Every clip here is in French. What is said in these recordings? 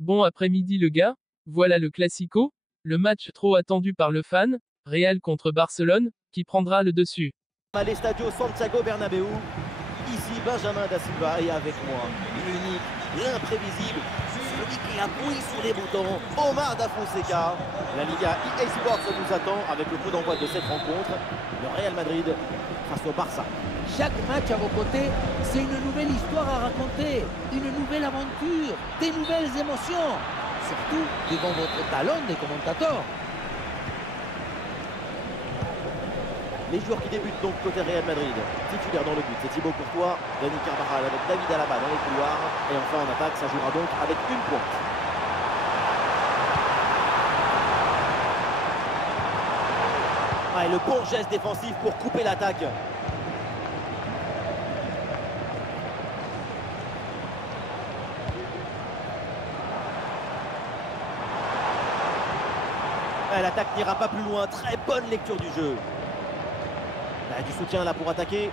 Bon après-midi le gars, voilà le classico, le match trop attendu par le fan, Real contre Barcelone, qui prendra le dessus. À l'Estadio Santiago Bernabéu, ici Benjamin da Silva et avec moi, l'unique, l'imprévisible, celui qui appuie sur les boutons, Omar da Fonseca. La Liga EA Sports nous attend avec le coup d'envoi de cette rencontre, le Real Madrid face au Barça. Chaque match à vos côtés, c'est une nouvelle histoire à raconter, une nouvelle aventure, des nouvelles émotions, surtout devant votre talon des commentateurs. Les joueurs qui débutent donc côté Real Madrid, titulaire dans le but, c'est Thibaut Courtois, Dani Carvajal avec David Alaba dans les couloirs, et enfin en attaque, ça jouera donc avec une pointe. Ah, et le bon geste défensif pour couper l'attaque. L'attaque n'ira pas plus loin, très bonne lecture du jeu. Du soutien là pour attaquer.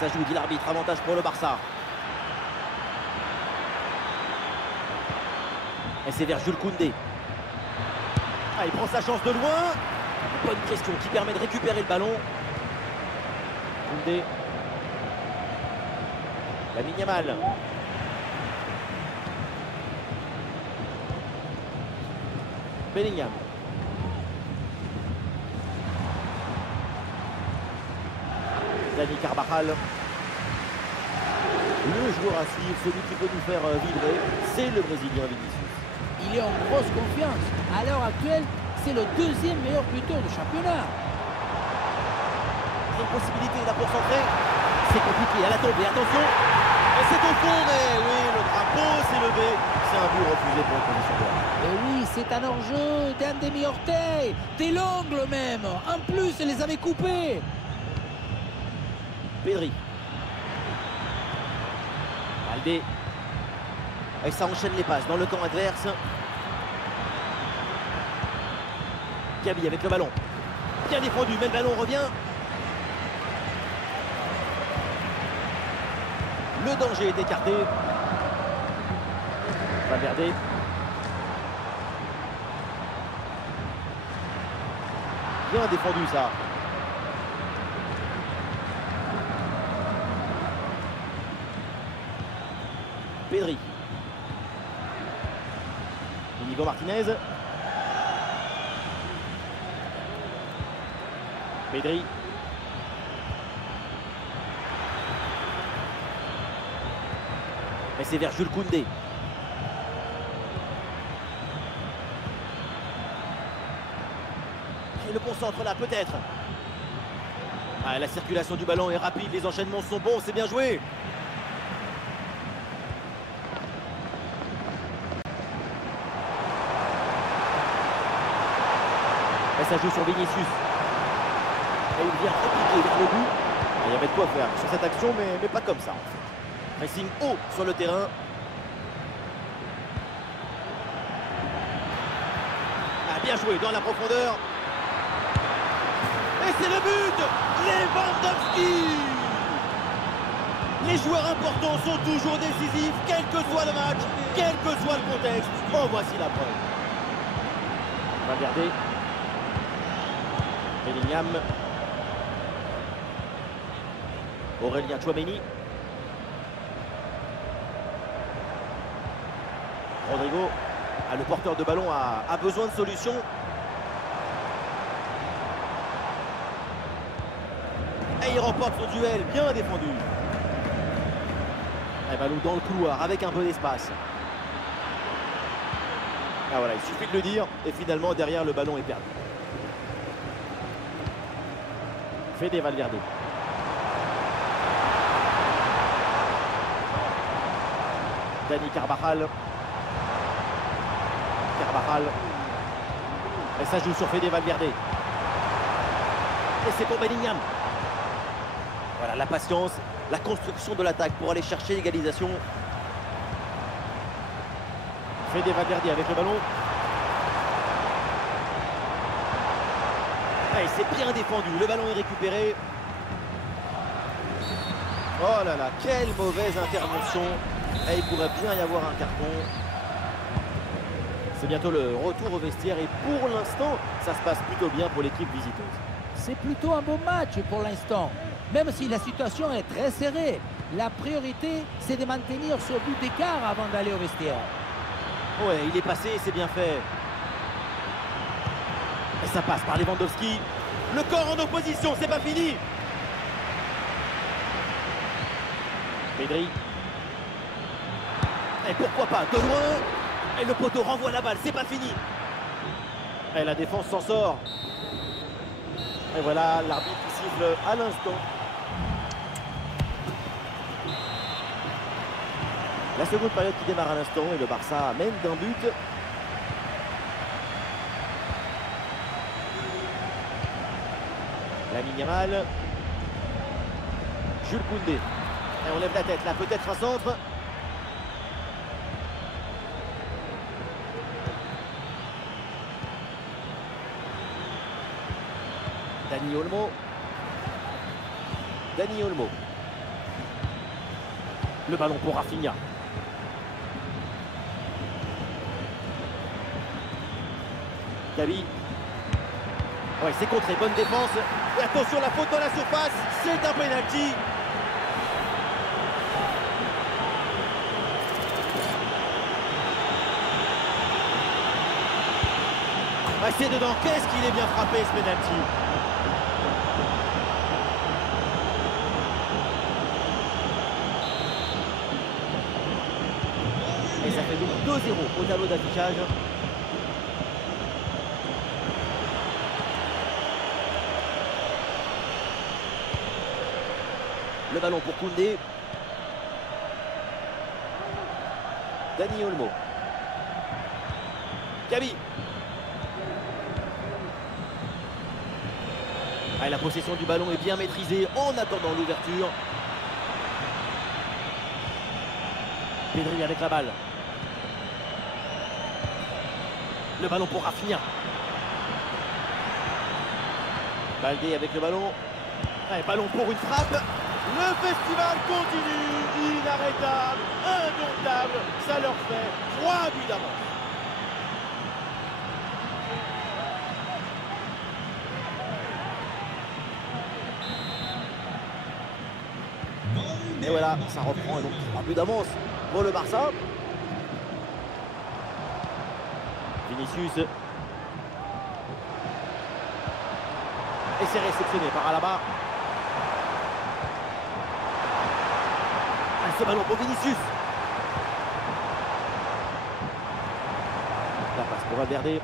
Ça joue, dit l'arbitre, avantage pour le Barça. Et c'est vers Jules Koundé. Il prend sa chance de loin. Bonne question qui permet de récupérer le ballon. Koundé. Lamine Yamal. Bellingham. Dani Carvajal. Le joueur à suivre, celui qui peut nous faire vibrer, c'est le Brésilien Vinicius. Il est en grosse confiance. À l'heure actuelle, c'est le deuxième meilleur buteur du championnat. Une possibilité là pour centrer. C'est compliqué à la tombée, attention. Et c'est au fond, mais oui, le drapeau s'est levé. C'est un but refusé pour une position de droit. Et oui, c'est un hors-jeu d'un demi-orteil, des l'ongle même. En plus, elle les avait coupés. Pedri. Aldé. Et ça enchaîne les passes dans le camp adverse. Gabi avec le ballon. Bien défendu, mais le ballon revient. Le danger est écarté. Valverde. Bien défendu ça. Pedri. Inigo Martinez. Pedri. Mais c'est vers Jules Koundé. Et le bon centre là, peut-être. La circulation du ballon est rapide, les enchaînements sont bons, c'est bien joué. Et ça joue sur Vinicius. Et il vient répliquer vers le but. Il y avait de quoi faire sur cette action, mais pas comme ça en fait. Pressing haut sur le terrain. Bien joué dans la profondeur. Et c'est le but, Lewandowski. Les joueurs importants sont toujours décisifs, quel que soit le match, quel que soit le contexte. En voici la preuve. Valverde. Bellingham. Aurélien Tchouaméni. Rodrigo. Le porteur de ballon a besoin de solutions. Et il remporte son duel, bien défendu. Et ballon dans le couloir avec un peu d'espace. Voilà, il suffit de le dire. Et finalement, derrière, le ballon est perdu. Fede Valverde. Dani Carvajal. Et ça joue sur Fede Valverde. Et c'est pour Bellingham. Voilà, la patience, la construction de l'attaque pour aller chercher l'égalisation. Fede Valverde avec le ballon. Et c'est bien défendu, le ballon est récupéré. Oh là là, quelle mauvaise intervention Et il pourrait bien y avoir un carton. C'est bientôt le retour au vestiaire et pour l'instant, ça se passe plutôt bien pour l'équipe visiteuse. C'est plutôt un bon match pour l'instant. Même si la situation est très serrée, la priorité, c'est de maintenir ce but d'écart avant d'aller au vestiaire. Ouais, il est passé, c'est bien fait. Et ça passe par Lewandowski. Le corps en opposition, c'est pas fini. Pedri. Et pourquoi pas, de loin. Et le poteau renvoie la balle, c'est pas fini. Et la défense s'en sort. Et voilà, l'arbitre qui siffle à l'instant. La seconde période qui démarre à l'instant et le Barça mène d'un but. La Yamal. Jules Koundé. Et on lève la tête là, peut-être un centre. Dani Olmo. Dani Olmo. Le ballon pour Rafinha. Gavi. Ouais, c'est contré, bonne défense. Et attention, la faute dans la surface, c'est un penalty. Ah, c'est dedans, qu'est-ce qu'il est bien frappé ce penalty. Et ça fait donc 2-0 au tableau d'affichage. Le ballon pour Koundé. Dani Olmo. Gavi. Ah, la possession du ballon est bien maîtrisée en attendant l'ouverture. Pedri avec la balle. Le ballon pour Rafinha. Baldé avec le ballon. Allez, ballon pour une frappe. Le festival continue, inarrêtable, indomptable. Ça leur fait 3 buts d'avance. Et voilà, ça reprend, et donc 3 buts d'avance pour le Barça. Vinicius. Et c'est réceptionné par Alaba. Ce ballon pour Vinicius. La passe pour Valverde.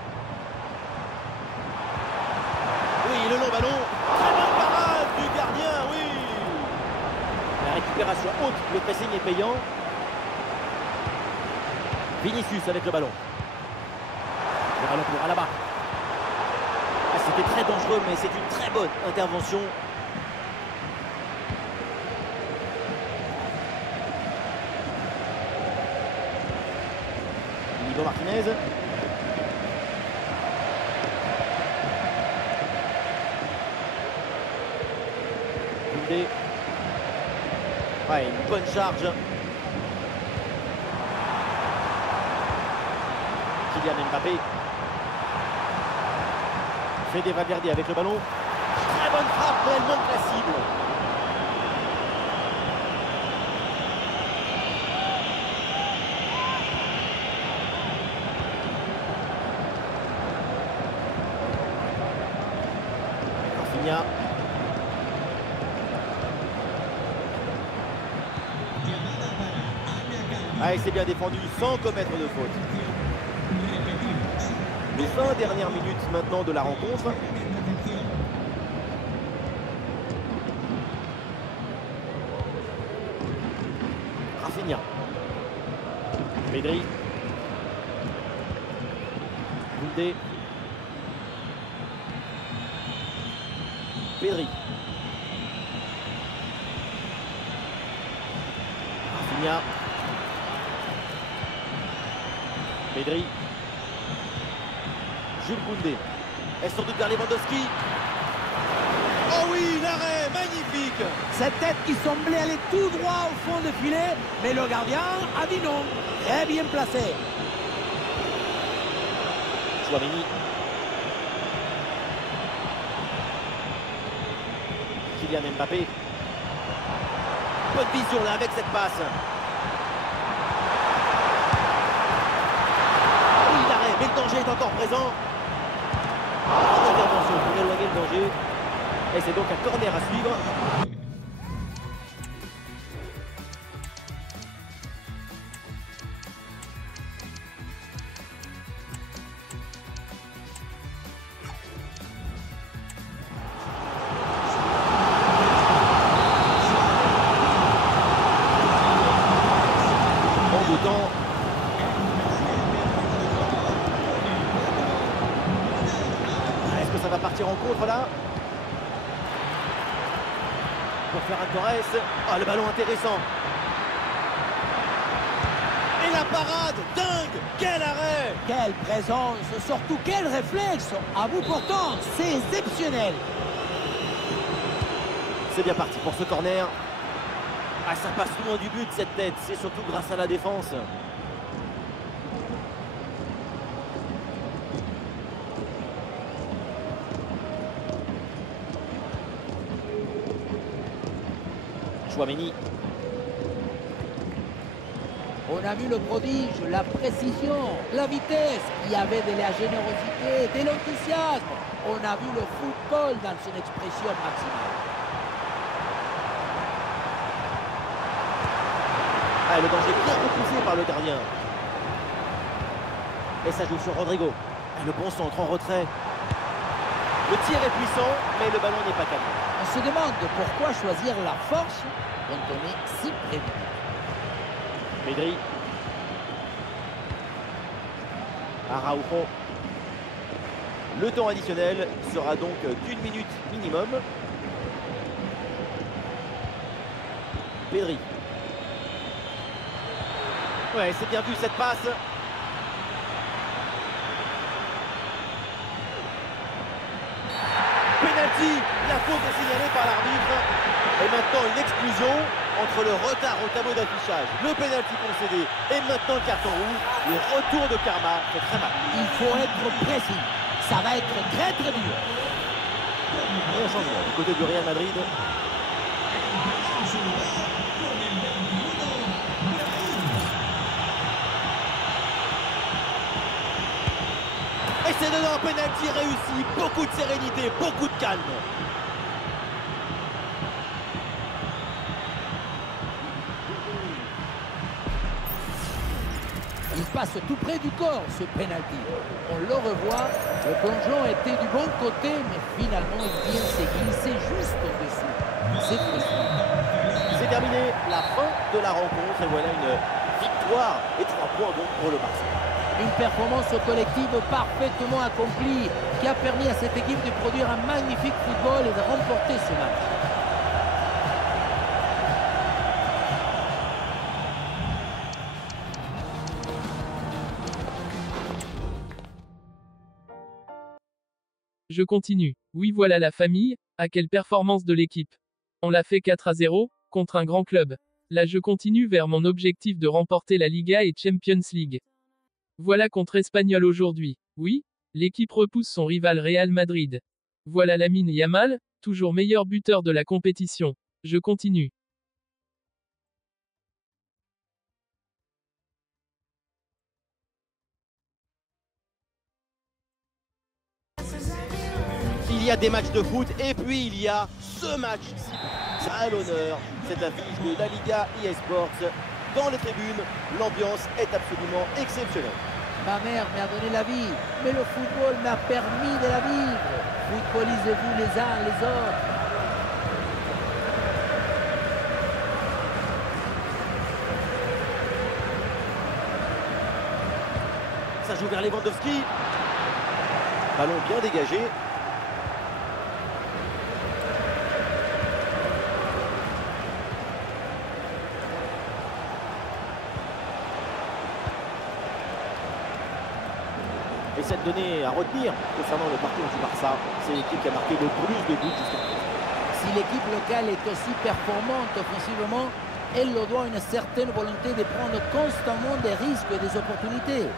Oui, le long ballon. Très bonne parade du gardien, oui. La récupération haute, le pressing est payant. Vinicius avec le ballon. Le ballon pour Alaba. Ah, c'était très dangereux, mais c'est une très bonne intervention. Martinez. Koundé. Ouais, une bonne charge. Kylian Mbappé. Fede Valverde avec le ballon. Très bonne frappe, mais elle manque la cible. Ah, et c'est bien défendu sans commettre de faute. Les 20 dernières minutes maintenant de la rencontre. Rafinha. Pedri. Koundé. Pedri. Rafinha. Pedri. Jules Koundé. Elle sort de vers Lewandowski. Oh oui, l'arrêt, magnifique. Cette tête qui semblait aller tout droit au fond du filet, mais le gardien a dit non. Très bien placé. Chouameni. Kylian Mbappé. Bonne vision là avec cette passe. Ligne d'arrêt, mais le danger est encore présent. Intervention pour éloigner le danger. Et c'est donc un corner à suivre. Est-ce que ça va partir en contre là? Pour faire un Torres. Ah, le ballon intéressant. Et la parade, dingue! Quel arrêt! Quelle présence, surtout quel réflexe. À bout portant, c'est exceptionnel. C'est bien parti pour ce corner. Ah, ça passe loin du but cette tête. C'est surtout grâce à la défense. Chouameni. On a vu le prodige, la précision, la vitesse. Il y avait de la générosité, de l'enthousiasme. On a vu le football dans son expression maximale. Ah, le danger bien repoussé par le gardien. Et ça joue sur Rodrigo. Ah, le bon centre en retrait. Le tir est puissant, mais le ballon n'est pas cadré. On se demande pourquoi choisir la force quand on est si prévenu. Pedri. Araujo. Le temps additionnel sera donc d'1 minute minimum. Pedri. Ouais, c'est bien vu cette passe. Penalty, la faute est signalée par l'arbitre. Et maintenant une exclusion entre le retard au tableau d'affichage, le penalty concédé et maintenant le carton rouge. Le retour de Karma fait très mal. Il faut être précis. Ça va être très très dur. Et un changement du côté du Real Madrid. Et c'est dedans, penalty réussi, beaucoup de sérénité, beaucoup de calme. Il passe tout près du corps, ce penalty. On le revoit, le plongeon était du bon côté, mais finalement il vient se glisser juste au-dessous. C'est frustrant. C'est terminé, la fin de la rencontre, et voilà une victoire et 3 points donc pour le Barça. Une performance collective parfaitement accomplie qui a permis à cette équipe de produire un magnifique football et de remporter ce match. Je continue. Oui, voilà la famille. À quelle performance de l'équipe. On l'a fait 4-0 contre un grand club. Là je continue vers mon objectif de remporter la Liga et Champions League. Voilà contre Espanyol aujourd'hui. Oui, l'équipe repousse son rival Real Madrid. Voilà Lamine Yamal, toujours meilleur buteur de la compétition. Je continue. Il y a des matchs de foot et puis il y a ce match-ci. Ça a l'honneur, cette affiche de la Liga eSports. Dans les tribunes, l'ambiance est absolument exceptionnelle. Ma mère m'a donné la vie, mais le football m'a permis de la vivre. Footballisez-vous les uns les autres. Ça joue vers Lewandowski. Ballon bien dégagé. Et cette donnée à retenir concernant le parcours du Barça, c'est l'équipe qui a marqué le plus de buts jusqu'à présent. Si l'équipe locale est aussi performante offensivement, elle le doit à une certaine volonté de prendre constamment des risques et des opportunités.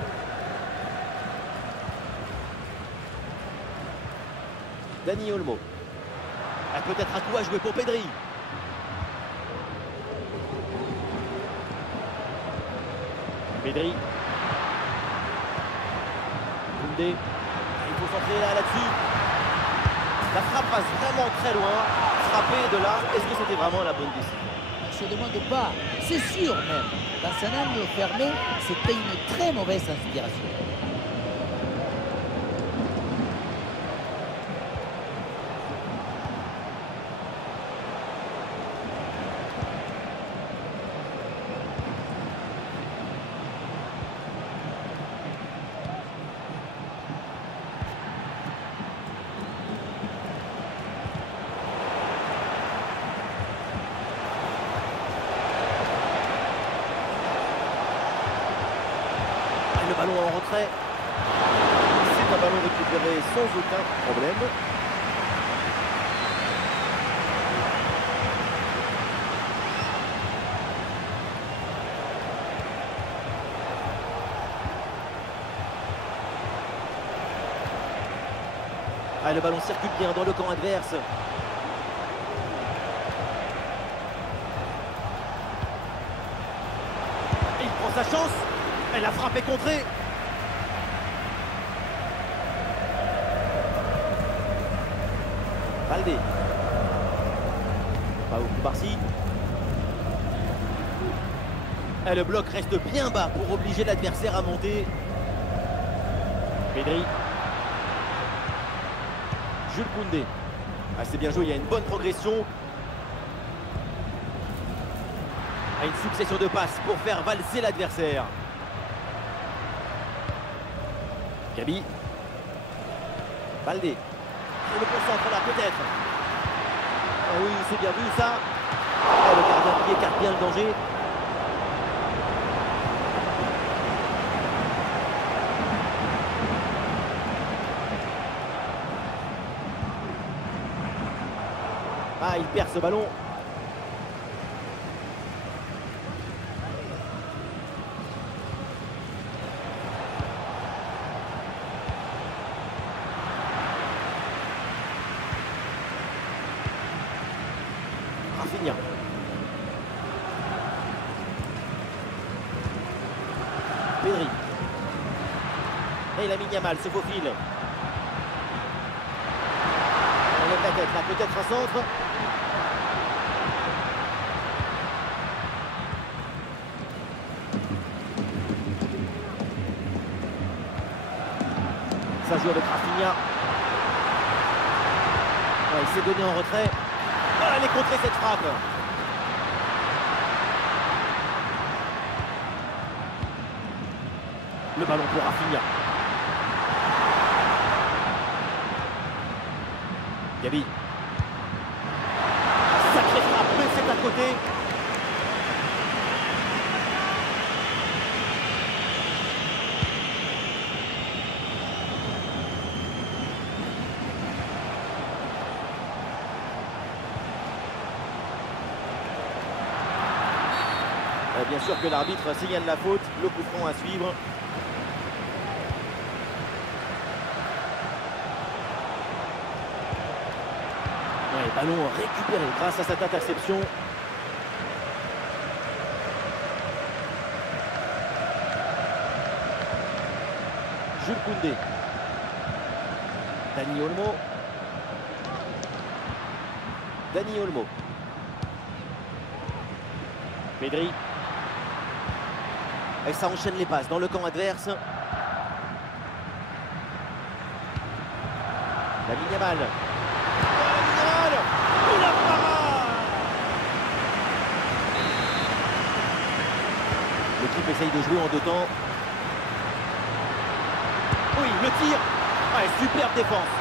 Dani Olmo. Peut-être un coup à jouer pour Pedri. Pedri. Koundé. Il faut centrer là-dessus. La frappe passe vraiment très loin. Frapper de là, est-ce que c'était vraiment la bonne décision? On ne se demande pas, c'est sûr même. Dans un angle fermé, c'était une très mauvaise inspiration. Le ballon en retrait. C'est un ballon récupéré sans aucun problème. Le ballon circule bien dans le camp adverse. Et il prend sa chance. La frappe est contrée. Baldé. Pau Cubarsí. Le bloc reste bien bas pour obliger l'adversaire à monter. Pedri. Jules Koundé. C'est bien joué, il y a une bonne progression. Une succession de passes pour faire valser l'adversaire. Gabi. Baldé. Il le concentre là peut-être. Oui, c'est bien vu ça. Le gardien qui écarte bien le danger. Il perd ce ballon. Rafinha. Pedri. Et il a mis Yamal, se faufile. On lève la tête là, peut-être un centre. Ça joue avec Rafinha. Il s'est donné en retrait. Elle est contrée cette frappe. Le ballon pour Rafinha. Gabi. Sacrée frappe, mais c'est à côté. Bien sûr que l'arbitre signale la faute, le coup franc à suivre. Ballon récupéré grâce à cette interception. Jules Koundé. Dani Olmo. Dani Olmo. Pedri. Et ça enchaîne les passes dans le camp adverse. Lamine Yamal. La parade. L'équipe essaye de jouer en deux temps. Oui, le tir. Superbe défense.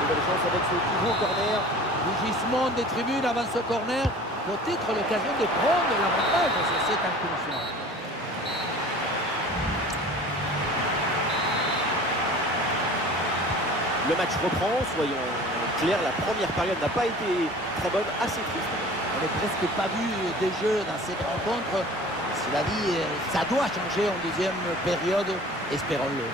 Nouvelle chance avec ce nouveau corner. Rugissement des tribunes avant ce corner. Peut-être l'occasion de prendre l'avantage sur cette incursion. Le match reprend, soyons clairs, la première période n'a pas été très bonne, assez triste. On n'est presque pas vu des jeux dans cette rencontre. Cela dit, ça doit changer en deuxième période, espérons-le.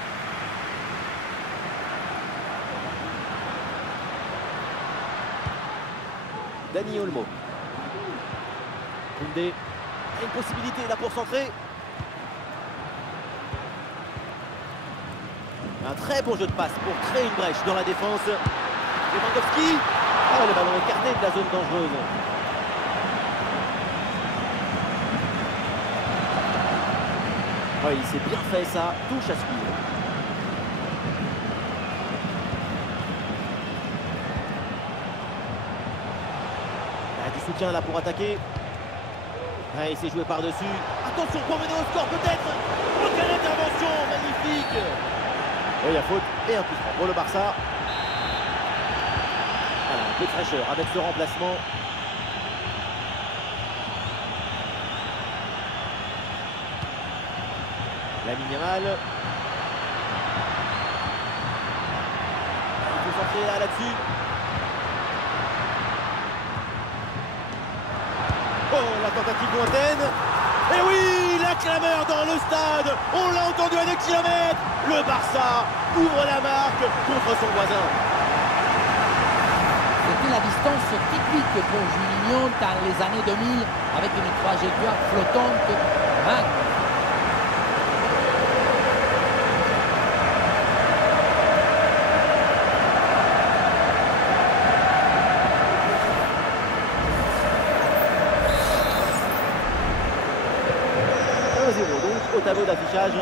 Dani Olmo. Koundé. Une possibilité là pour centrer. Un très bon jeu de passe pour créer une brèche dans la défense. Lewandowski. Oh, le ballon écarté de la zone dangereuse. Oh, il s'est bien fait ça. Touche à suivre. Du soutien là pour attaquer. Ah, il s'est joué par-dessus. Attention pour mener au score peut-être. Oh, quelle intervention magnifique. Oh, il y a faute et un coup franc pour le Barça. Alors, un peu de fraîcheur avec ce remplacement. Lamine Yamal. Il faut s'entrer là-dessus. Oh, la tentative lointaine. Et oui, la clameur dans le stade. On l'a entendu à des kilomètres. Le Barça ouvre la marque contre son voisin. C'était la distance typique pour Juninho dans les années 2000 avec une trajectoire flottante. Donc au tableau d'affichage.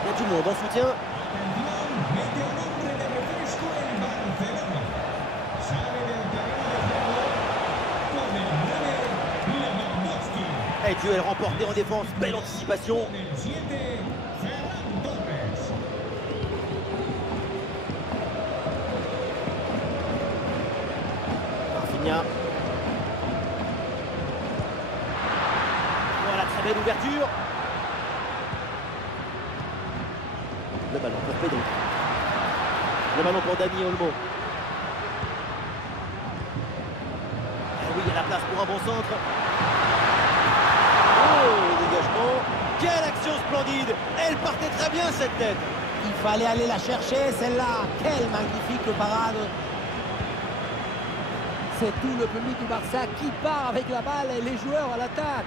Il y a du monde en soutien. Et duel remporté en défense, belle anticipation. Voilà, très belle ouverture. Le ballon pour Pedro. Le ballon pour Dani Olmo. Et oui, il y a la place pour un bon centre. Oh, le dégagement. Quelle action splendide. Elle partait très bien cette tête. Il fallait aller la chercher, celle-là. Quelle magnifique parade. C'est tout le public du Barça qui part avec la balle et les joueurs à l'attaque.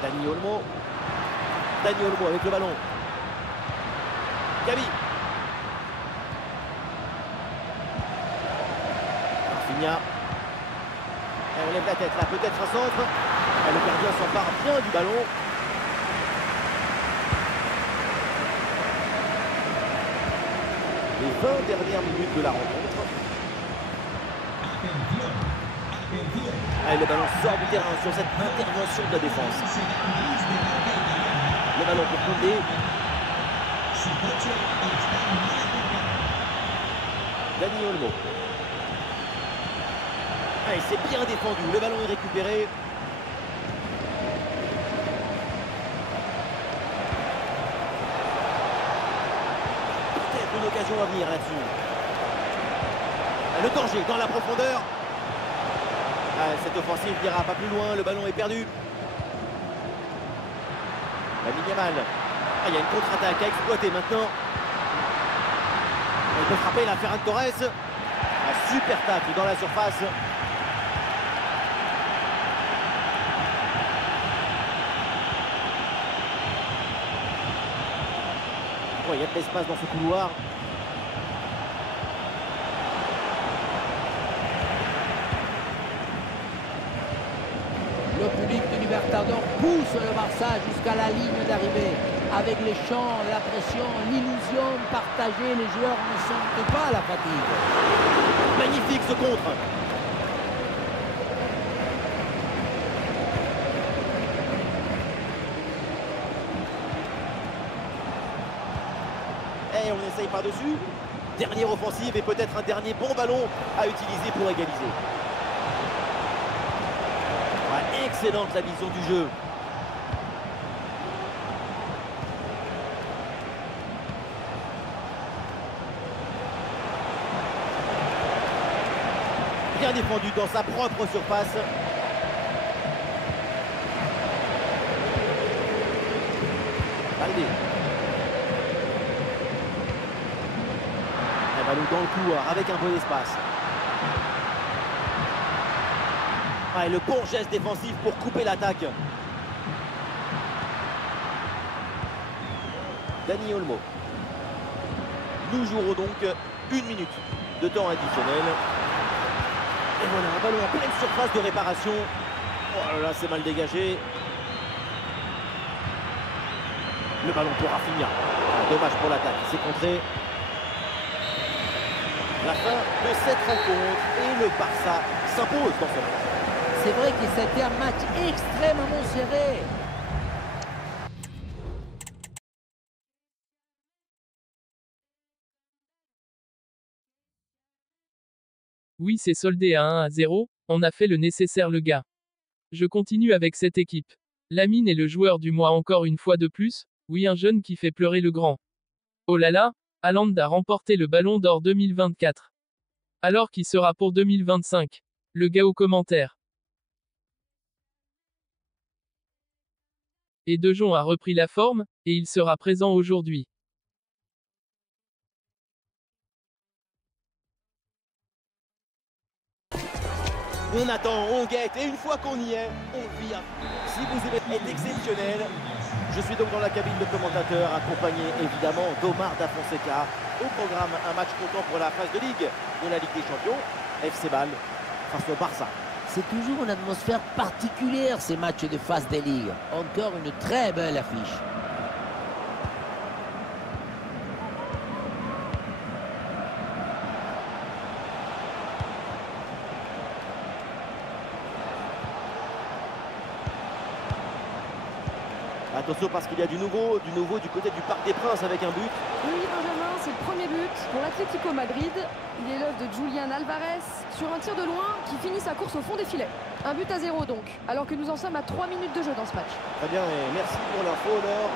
Dani Olmo. Dani Olmo avec le ballon. Gavi. Rafinha. Elle lève la tête là, peut-être un centre. Et le gardien s'empare bien du ballon. Les 20 dernières minutes de la rencontre. Allez, le ballon sort du terrain sur cette intervention de la défense. Le ballon pour Koundé. Dani Olmo. Allez, c'est bien défendu. Le ballon est récupéré. Une occasion à venir là-dessus. Le danger dans la profondeur. Cette offensive n'ira pas plus loin. Le ballon est perdu. Lamine Yamal. Il y a une contre-attaque à exploiter maintenant. Il peut frapper la Ferran Torres. Un super tacle dans la surface. Oh, il y a de l'espace dans ce couloir. Le public du Libertador pousse le Barça jusqu'à la ligne d'arrivée. Avec les chants, la pression, l'illusion partagée, les joueurs ne sentent pas la fatigue. Magnifique ce contre. Et on essaye par-dessus. Dernière offensive et peut-être un dernier bon ballon à utiliser pour égaliser. Excellente la vision du jeu. Bien défendu dans sa propre surface. Baldé. Un ballon dans le couloir avec un bon espace. Ah, et le bon geste défensif pour couper l'attaque. Dani Olmo. Nous jouerons donc 1 minute de temps additionnel. Et voilà, un ballon en pleine surface de réparation. Oh là là, c'est mal dégagé. Le ballon pour Rafinha. Dommage pour l'attaque, c'est contré. La fin de cette rencontre et le Barça s'impose dans ce match. C'est vrai que c'était un match extrêmement serré. Oui, c'est soldé à 1-0, on a fait le nécessaire le gars. Je continue avec cette équipe. Lamine est le joueur du mois encore une fois de plus, oui un jeune qui fait pleurer le grand. Oh là là, Haaland a remporté le Ballon d'Or 2024. Alors qui sera pour 2025? Le gars aux commentaires. Et De Jong a repris la forme, et il sera présent aujourd'hui. On attend, on guette, et une fois qu'on y est, on vit. Si vous aimez être exceptionnel, je suis donc dans la cabine de commentateur, accompagné évidemment d'Omar Da Fonseca. Au programme, un match comptant pour la phase de Ligue de la Ligue des Champions, FC Bâle face au Barça. C'est toujours une atmosphère particulière ces matchs de phase des ligues. Encore une très belle affiche. Attention parce qu'il y a du nouveau du côté du Parc des Princes avec un but. Oui, Benjamin, c'est le premier but pour l'Atlético Madrid. Il est l'œuvre de Julián Alvarez sur un tir de loin qui finit sa course au fond des filets. 1-0 donc, alors que nous en sommes à 3 minutes de jeu dans ce match. Très bien, et merci pour l'info, Laure.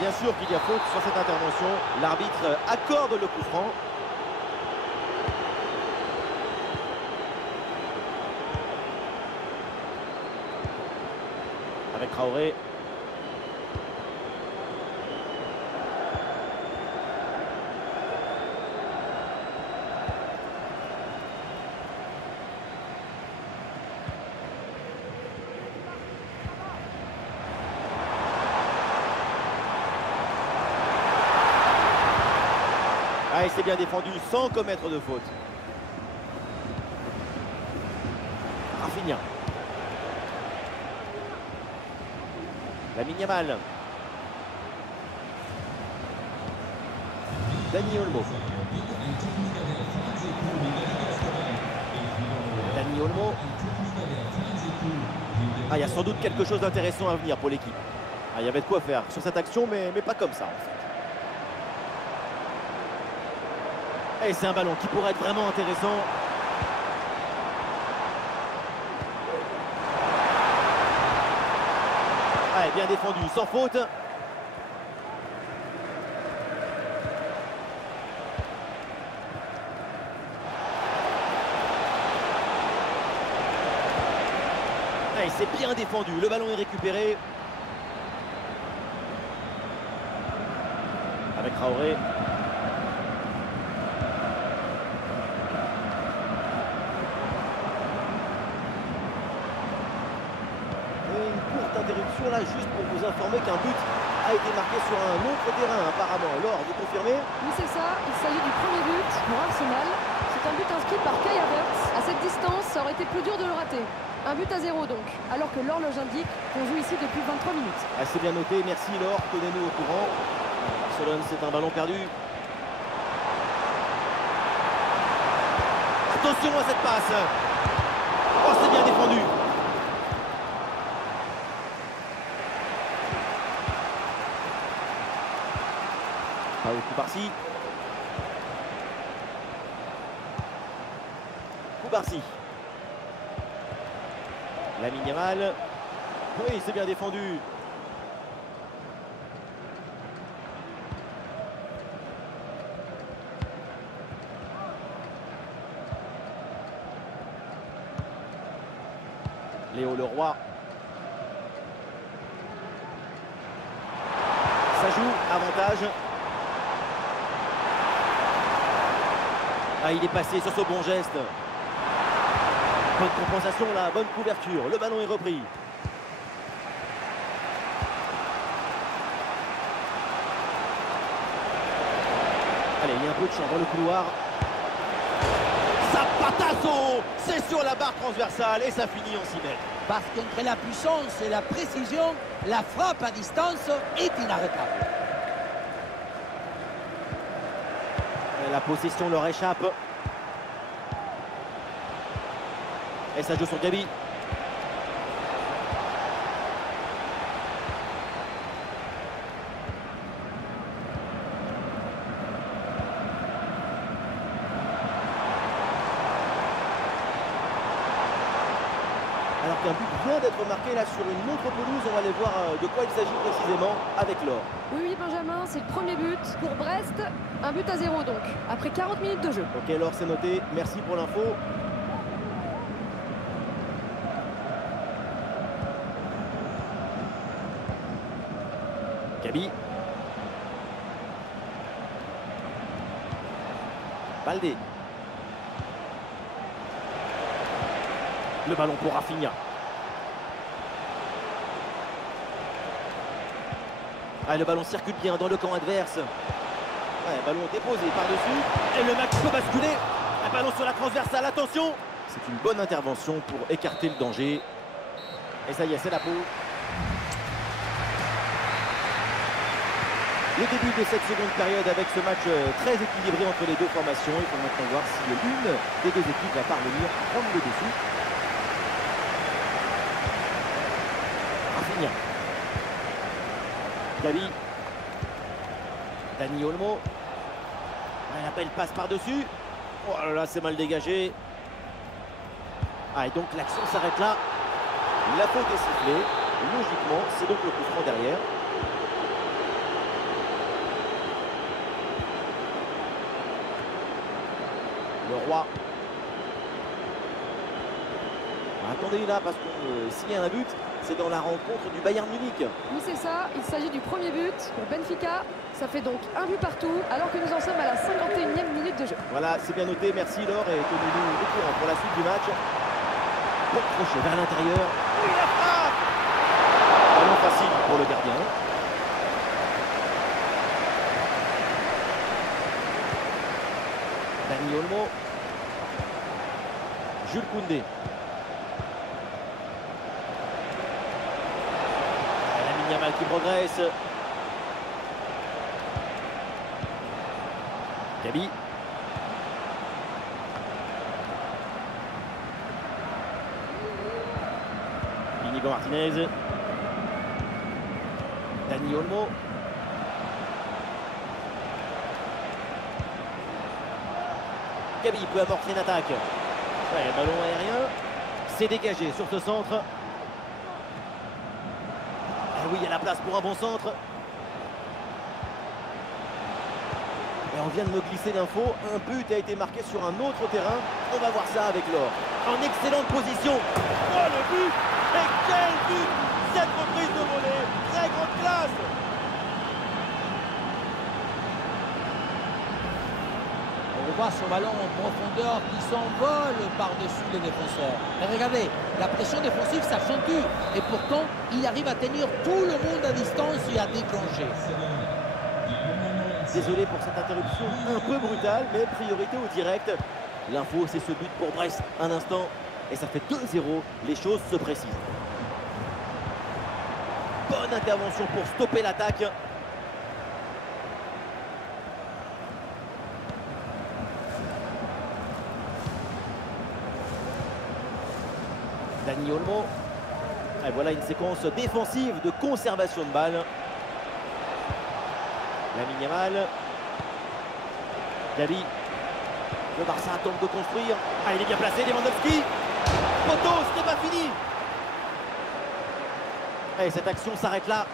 Bien sûr qu'il y a faute sur cette intervention. L'arbitre accorde le coup franc. Avec Traoré. Ah, il s'est bien défendu sans commettre de faute. Rafinha. Lamine Yamal. Dani Olmo. Dani Olmo. Ah, il y a sans doute quelque chose d'intéressant à venir pour l'équipe. Ah, il y avait de quoi faire sur cette action, mais pas comme ça en fait. Et c'est un ballon qui pourrait être vraiment intéressant. Ah, bien défendu, sans faute. Ah, c'est bien défendu, le ballon est récupéré. Avec Traoré. Interruption là juste pour vous informer qu'un but a été marqué sur un autre terrain apparemment. Laure, vous confirmez? Oui, c'est ça, il s'agit du premier but pour Arsenal. C'est un but inscrit par Kai Havertz. À cette distance, ça aurait été plus dur de le rater. 1-0 donc, alors que l'horloge indique qu'on joue ici depuis 23 minutes. Ah, c'est bien noté, merci Laure, tenez-nous au courant. Barcelone, c'est un ballon perdu. Attention à cette passe. Oh, c'est bien défendu. Paul Koubarsi. Koubarsi. Lamine Yamal. Oui, c'est bien défendu. Léo Leroy. Ça joue, avantage. Ah, il est passé sur ce bon geste. Bonne compensation là, bonne couverture. Le ballon est repris. Allez, il y a un peu de champ dans le couloir. Zapatazo! C'est sur la barre transversale et ça finit en 6 mètres. Parce qu'entre la puissance et la précision, la frappe à distance est inarrêtable. Et la possession leur échappe. Et ça joue sur Gabi. Alors qu'un but vient d'être marqué là sur une autre pelouse, on va aller voir de quoi il s'agit précisément avec l'or. Oui, Benjamin, c'est le premier but pour Brest. Un but à 0 donc, après 40 minutes de jeu. Ok, l'or c'est noté, merci pour l'info. Gabi. Baldé. Le ballon pour Rafinha. Ah, le ballon circule bien dans le camp adverse. Ouais, ballon déposé par-dessus. Et le match peut basculer. Un ballon sur la transversale, attention. C'est une bonne intervention pour écarter le danger. Et ça y est, c'est la pause. Le début de cette seconde période avec ce match très équilibré entre les deux formations. Il faut maintenant voir si l'une des deux équipes va parvenir à prendre le dessus. Rafinha. Gabi. Dani Olmo. La belle passe par-dessus. Oh là là, c'est mal dégagé. Ah, et donc l'action s'arrête là. La faute est sifflée. Logiquement, c'est donc le coup franc derrière. Le Roi. Attendez là, parce que s'il y a un but, c'est dans la rencontre du Bayern Munich. Oui, c'est ça. Il s'agit du premier but pour Benfica. Ça fait donc un but partout, alors que nous en sommes à la 51e minute de jeu. Voilà, c'est bien noté. Merci Laure et tenez-nous au courant pour la suite du match. Bon crochet vers l'intérieur. Oui, la frappe! Ballon facile pour le gardien. Dani Olmo. Jules Koundé. Lamine Yamal qui progresse. Gabi. Inigo Martinez. Dani Olmo. Gabi peut amorcer une attaque. Ouais, le ballon aérien. C'est dégagé sur ce centre. Ah oui, il y a la place pour un bon centre. Et on vient de me glisser l'info. Un but a été marqué sur un autre terrain. On va voir ça avec l'or. En excellente position. Oh, le but! Et quel but! Cette reprise de volée. Très grande classe. On voit ce ballon en profondeur qui s'envole par-dessus les défenseurs. Mais regardez, la pression défensive s'accentue. Et pourtant, il arrive à tenir tout le monde à distance et à déclencher. Désolé pour cette interruption un peu brutale, mais priorité au direct. L'info, c'est ce but pour Brest. Un instant, et ça fait 2-0. Les choses se précisent. Bonne intervention pour stopper l'attaque. Dani Olmo. Et voilà une séquence défensive de conservation de balle. Lamine Yamal. Gabi. Le Barça tente de construire. Ah, il est bien placé, Lewandowski. Poteau, ce n'est pas fini. Et cette action s'arrête là.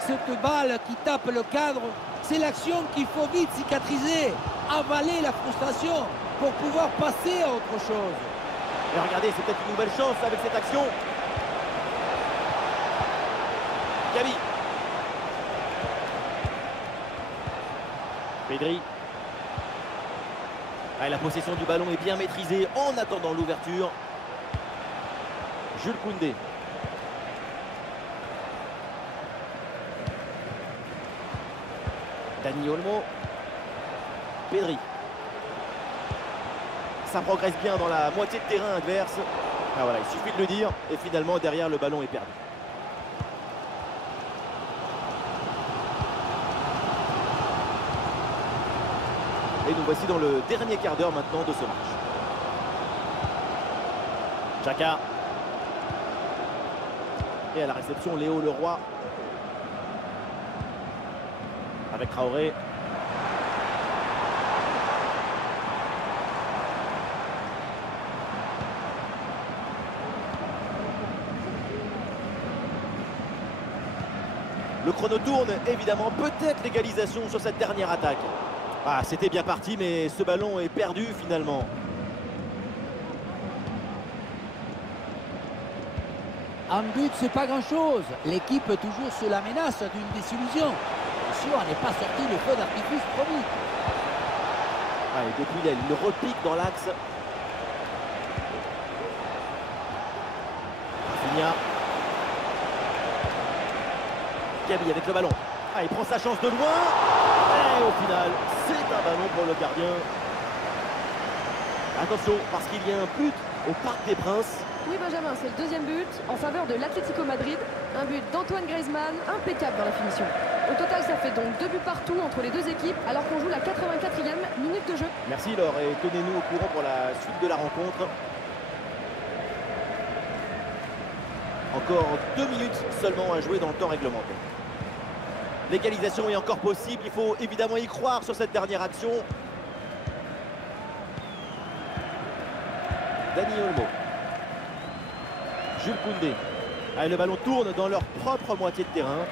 Cette balle qui tape le cadre, c'est l'action qu'il faut vite cicatriser, avaler la frustration pour pouvoir passer à autre chose. Et regardez, c'est peut-être une nouvelle chance avec cette action. Gavi. Pedri. Ah, la possession du ballon est bien maîtrisée en attendant l'ouverture. Jules Koundé. Dani Olmo. Pedri. Ça progresse bien dans la moitié de terrain adverse. Ah voilà, il suffit de le dire. Et finalement, derrière, le ballon est perdu. Et nous voici dans le dernier quart d'heure maintenant de ce match. Xhaka. Et à la réception, Léo Leroy. Avec Traoré. Le chrono tourne, évidemment, peut-être l'égalisation sur cette dernière attaque. Ah, c'était bien parti, mais ce ballon est perdu finalement. Un but, c'est pas grand-chose. L'équipe est toujours sous la menace d'une désillusion. Attention, on n'est pas sorti le feu d'artifice promis. Ah, et depuis l'aile, il repique dans l'axe. Rafinha. Gavi avec le ballon. Ah, il prend sa chance de loin. Et au final, c'est un ballon pour le gardien. Attention, parce qu'il y a un but au Parc des Princes. Oui, Benjamin, c'est le deuxième but en faveur de l'Atlético Madrid. Un but d'Antoine Griezmann, impeccable dans la finition. Au total, ça fait donc 2 buts partout entre les deux équipes, alors qu'on joue la 84e minute de jeu. Merci Laure, et tenez-nous au courant pour la suite de la rencontre. Encore 2 minutes seulement à jouer dans le temps réglementaire. L'égalisation est encore possible, il faut évidemment y croire sur cette dernière action. Dani Olmo. Jules Koundé. Allez, le ballon tourne dans leur propre moitié de terrain.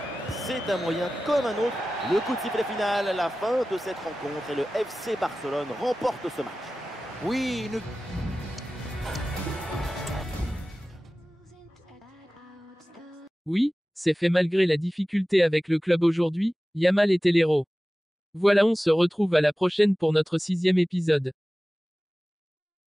C'est un moyen comme un autre. Le coup de sifflet final, la fin de cette rencontre. Et le FC Barcelone remporte ce match. Oui, une... Oui, c'est fait malgré la difficulté avec le club aujourd'hui, Yamal était l'héros. Voilà, on se retrouve à la prochaine pour notre 6e épisode.